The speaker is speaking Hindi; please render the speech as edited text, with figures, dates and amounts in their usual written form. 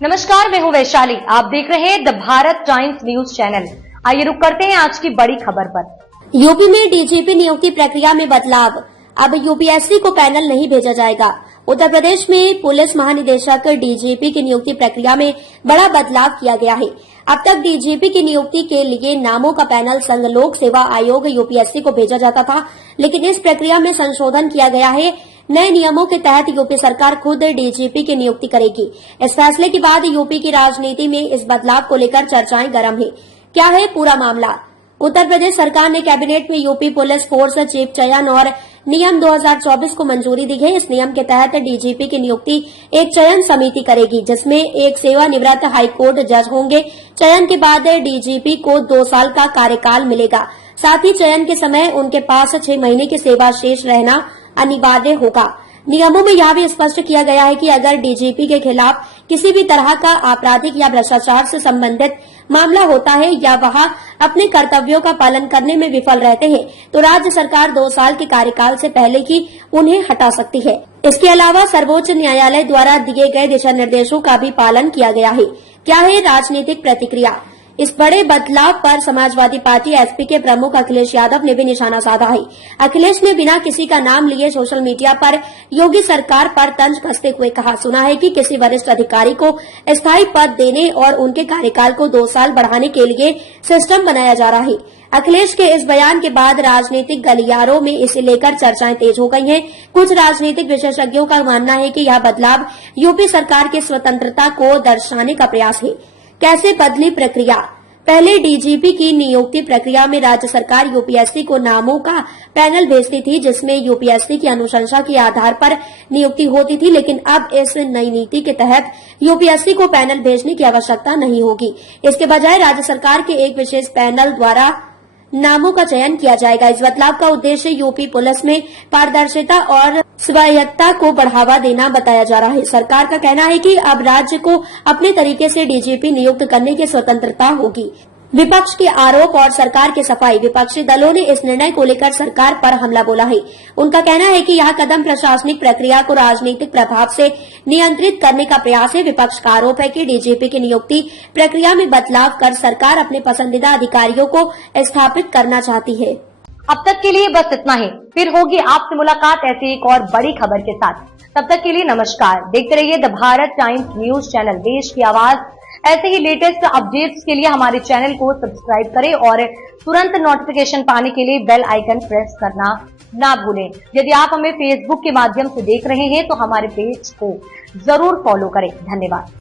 नमस्कार, मैं हूं वैशाली। आप देख रहे हैं the Bharat times news channel. आइए रुक करते हैं आज की बड़ी खबर पर। यूपी में डीजीपी नियुक्ति प्रक्रिया में बदलाव, अब यूपीएससी को पैनल नहीं भेजा जाएगा। उत्तर प्रदेश में पुलिस महानिदेशक डीजीपी की नियुक्ति प्रक्रिया में बड़ा बदलाव किया गया है। अब तक डीजीपी की नियुक्ति के लिए नामों का पैनल संघ लोक सेवा आयोग यूपीएससी को भेजा जाता था, लेकिन इस प्रक्रिया में संशोधन किया गया है। नए नियमों के तहत यूपी सरकार खुद डीजीपी की नियुक्ति करेगी। इस फैसले के बाद यूपी की राजनीति में इस बदलाव को लेकर चर्चाएं गर्म है। क्या है पूरा मामला? उत्तर प्रदेश सरकार ने कैबिनेट में यूपी पुलिस फोर्स चीफ चयन और नियम 2024 को मंजूरी दी है। इस नियम के तहत डीजीपी की नियुक्ति एक चयन समिति करेगी, जिसमें एक सेवानिवृत्त हाईकोर्ट जज होंगे। चयन के बाद डीजीपी को 2 साल का कार्यकाल मिलेगा। साथ ही चयन के समय उनके पास 6 महीने की सेवा शेष रहना अनिवार्य होगा। नियमों में यह भी स्पष्ट किया गया है कि अगर डीजीपी के खिलाफ किसी भी तरह का आपराधिक या भ्रष्टाचार से संबंधित मामला होता है या वह अपने कर्तव्यों का पालन करने में विफल रहते हैं, तो राज्य सरकार 2 साल के कार्यकाल से पहले ही उन्हें हटा सकती है। इसके अलावा सर्वोच्च न्यायालय द्वारा दिए गए दिशा निर्देशों का भी पालन किया गया है। क्या है राजनीतिक प्रतिक्रिया? इस बड़े बदलाव पर समाजवादी पार्टी एसपी के प्रमुख अखिलेश यादव ने भी निशाना साधा है। अखिलेश ने बिना किसी का नाम लिए सोशल मीडिया पर योगी सरकार पर तंज कसते हुए कहा, सुना है कि किसी वरिष्ठ अधिकारी को स्थायी पद देने और उनके कार्यकाल को 2 साल बढ़ाने के लिए सिस्टम बनाया जा रहा है। अखिलेश के इस बयान के बाद राजनीतिक गलियारों में इसे लेकर चर्चाएं तेज हो गई हैं। कुछ राजनीतिक विशेषज्ञों का मानना है कि यह बदलाव यूपी सरकार की स्वतंत्रता को दर्शाने का प्रयास है। कैसे बदली प्रक्रिया? पहले डीजीपी की नियुक्ति प्रक्रिया में राज्य सरकार यूपीएससी को नामों का पैनल भेजती थी, जिसमें यूपीएससी की अनुशंसा के आधार पर नियुक्ति होती थी, लेकिन अब इस नई नीति के तहत यूपीएससी को पैनल भेजने की आवश्यकता नहीं होगी। इसके बजाय राज्य सरकार के एक विशेष पैनल द्वारा नामों का चयन किया जाएगा। इस बदलाव का उद्देश्य यूपी पुलिस में पारदर्शिता और स्वायत्तता को बढ़ावा देना बताया जा रहा है। सरकार का कहना है कि अब राज्य को अपने तरीके से डीजीपी नियुक्त करने की स्वतंत्रता होगी। विपक्ष के आरोप और सरकार की सफाई। विपक्षी दलों ने इस निर्णय को लेकर सरकार पर हमला बोला है। उनका कहना है कि यह कदम प्रशासनिक प्रक्रिया को राजनीतिक प्रभाव से नियंत्रित करने का प्रयास है। विपक्ष का आरोप है कि डीजीपी की नियुक्ति प्रक्रिया में बदलाव कर सरकार अपने पसंदीदा अधिकारियों को स्थापित करना चाहती है। अब तक के लिए बस इतना ही। फिर होगी आपसे मुलाकात ऐसी एक और बड़ी खबर के साथ। तब तक के लिए नमस्कार। देखते रहिए the Bharat times news channel, देश की आवाज। ऐसे ही लेटेस्ट अपडेट्स के लिए हमारे चैनल को सब्सक्राइब करें और तुरंत नोटिफिकेशन पाने के लिए बेल आइकन प्रेस करना ना भूलें। यदि आप हमें फेसबुक के माध्यम से देख रहे हैं तो हमारे पेज को जरूर फॉलो करें। धन्यवाद।